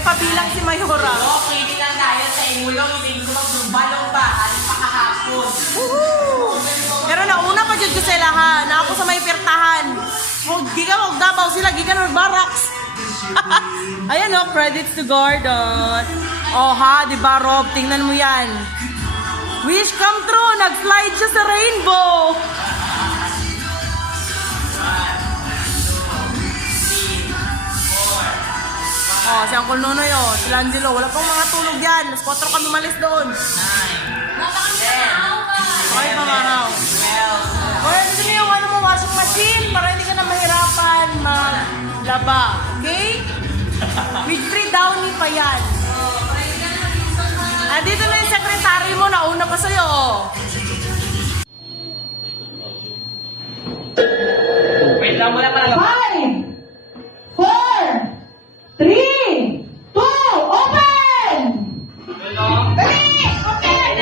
May pabilang si Mayora. Okay, hindi lang tayo sa imulong. Hindi ko magbalong pa. Aling pa kahapon. Pero nauna pa dyan ko sila ha. Na ako sa may pirtahan. Di ka magdabaw sila. Di ka na barracks. Ayan o, credits to Gordon. Oh ha, di ba Rob? Tingnan mo yan. Wish come true. Nag-slide siya sa rainbow. Oh, si Uncle Nonoy, oh. Si Langelo. Wala pang mga tulog yan. Mas 4 kami malis doon. 9, 10, Okay, pamamaw. 12, Or gusto niyo yung ano mo, washing machine para hindi ka na mahirapan maglaba. Okay? With free downy pa yan. Dito na yung secretary mo, nauna pa sa'yo. Wait lang muna para 5, 4, 3, 2, open! Dali! Open!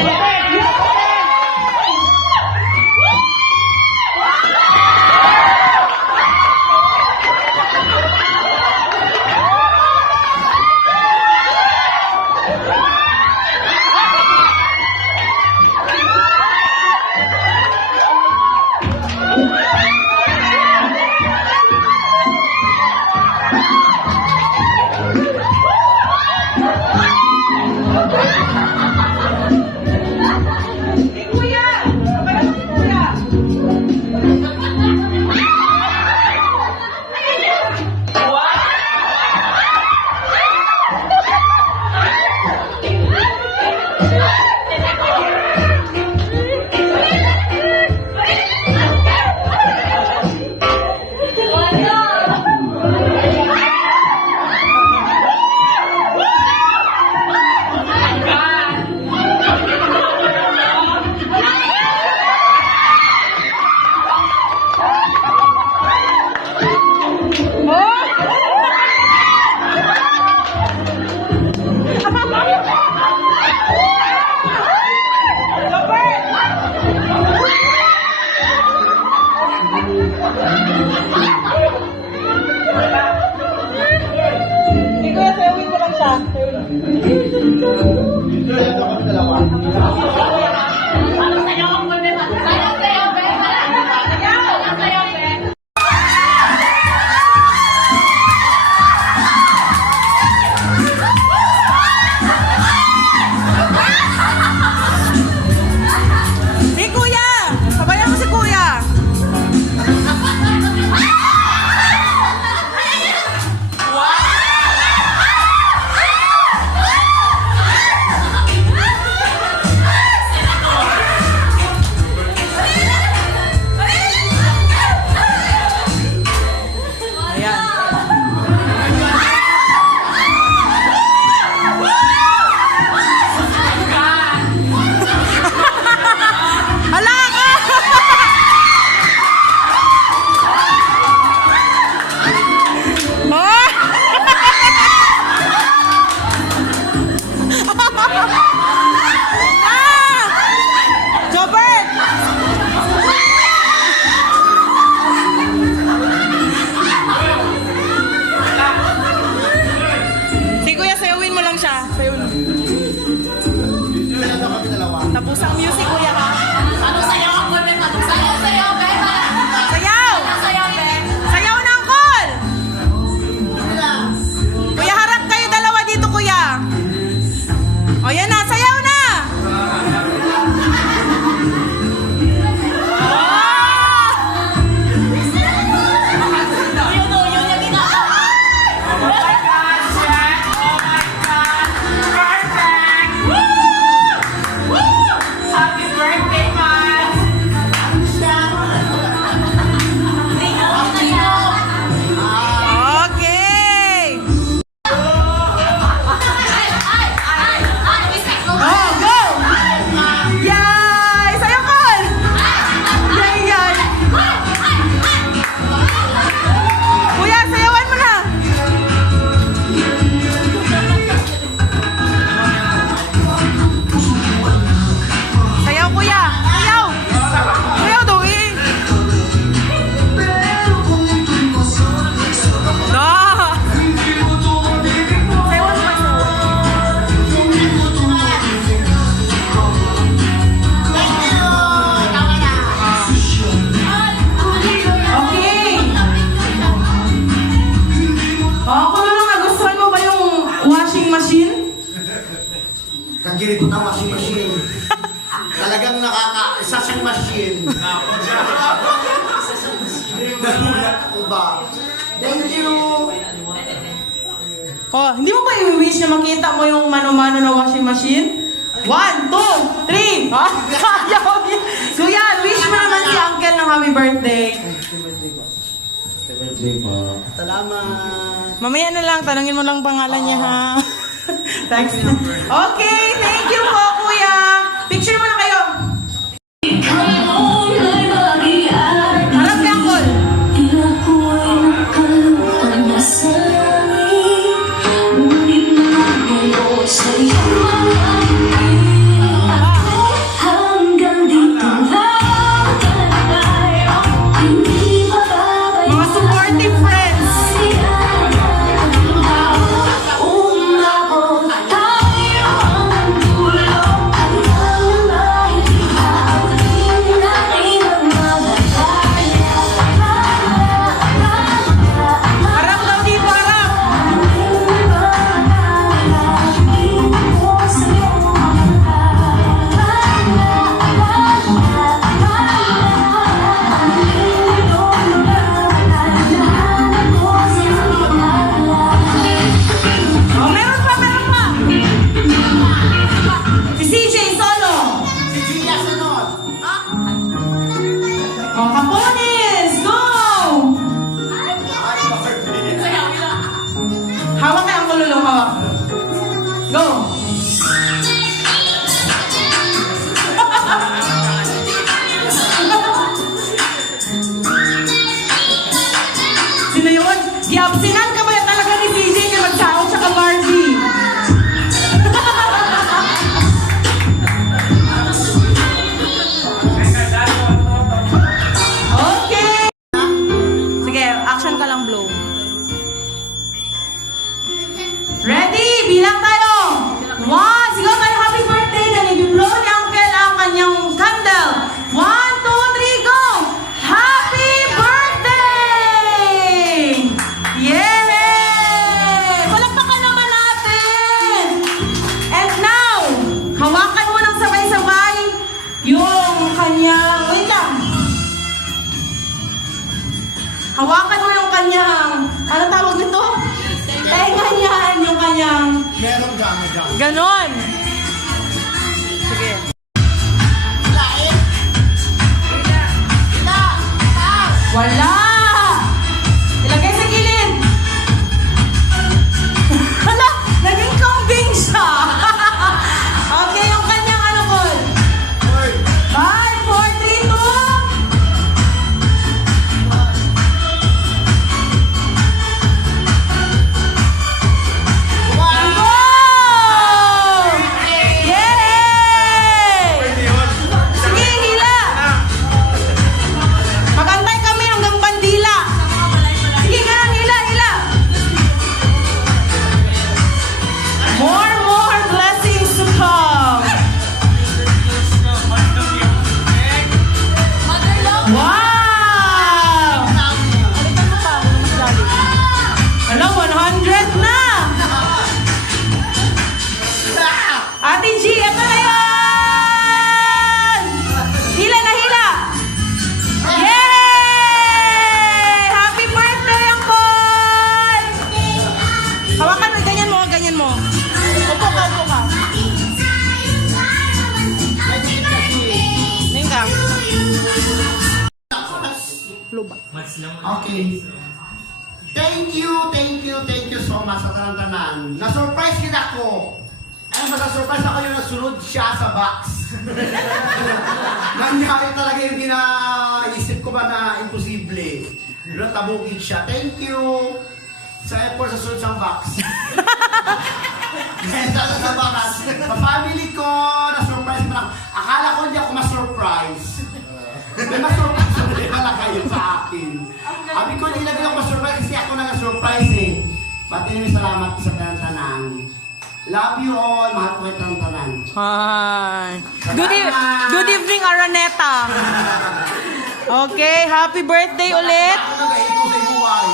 nilibot ang washing machine. Talagang sasang machine. Nagulat ako ba? Thank you! Oh, hindi mo ba i-wish na makita mo yung mano-mano na washing machine? 1, 2, 3! Ha? Kuya, wish mo naman si Uncle ng happy birthday. Salamat! Mamaya na lang, tanungin mo lang pangalan niya ha. Thanks. Okay, thank you po, Kuya. Picture muna kayo. Harap kay Uncle. Mga supportive friends. Harap daw dito, harap. Oh, meron pa, meron pa. Si CJ solo. Si Julia sunod! Oh, Kapones, go! Ay, birthday! Hawak kay Uncle Lolo, hawak. Go! Sino yun? Giabsinan ka ba yan talaga ni CJ na magsahod siya ka Marvy? Okay! Sige, action ka lang, blow. Ready? Bilang tayo! 1, sigaw tayo happy birthday! Then i-blow ni Uncle ang kanyang candle. 1, 2, 3, go! Happy birthday! Yay! Palakpakan naman natin! And now, hawakan mo ng sabay-sabay yung kanyang... Wait lang! Hawakan mo yung kanyang... Ano tawag nito? Tenga niyan yung kanyang... Meron gama dyan. Ganon! Sige. Wala! Ilagay sa gilid! Hala! Naging kambing siya! Okay, yung kanyang ano ko? 5, 4, 3, 2... Go! Yay! Sige, hila! Magantay kami hanggang bandila. Sige, ganun, hila, hila. More blessings to come. Wow! Ano, 100 na! Ate G, ito na yan! Hila na hila! Yay! Happy birthday, Uncle! Hawakan mo, ganyan mo, ganyan mo. Upo ka, upo ka. Ngayon ka. Lubat. Okay. Thank you so much sa tanan-tanan. Na-surprise kita ko. Ano ba na-surprise ako yung nasunod siya sa box. Nangyari talaga yung ginaisip ko ba na imposible. Natabugin siya. Thank you sa effort sa sunod sa box. Kaya sa box. Sa family ko, na-surprise mo lang. Akala ko hindi ako ma-surprise. May ma-surprise pala kayo sa akin. Sabi ko, ilagay ako ma-surprise kasi ako na-surprise eh. Pati namin salamat sa tanan-tanan. Love you all. Mahal ko kayo tanan-tanan. Hi. Good evening, Araneta. Okay, happy birthday ulit. Ako nag-iiko sa buhay.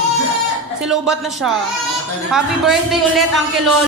Si Lobat na siya. Happy birthday ulit, Uncle Lolo.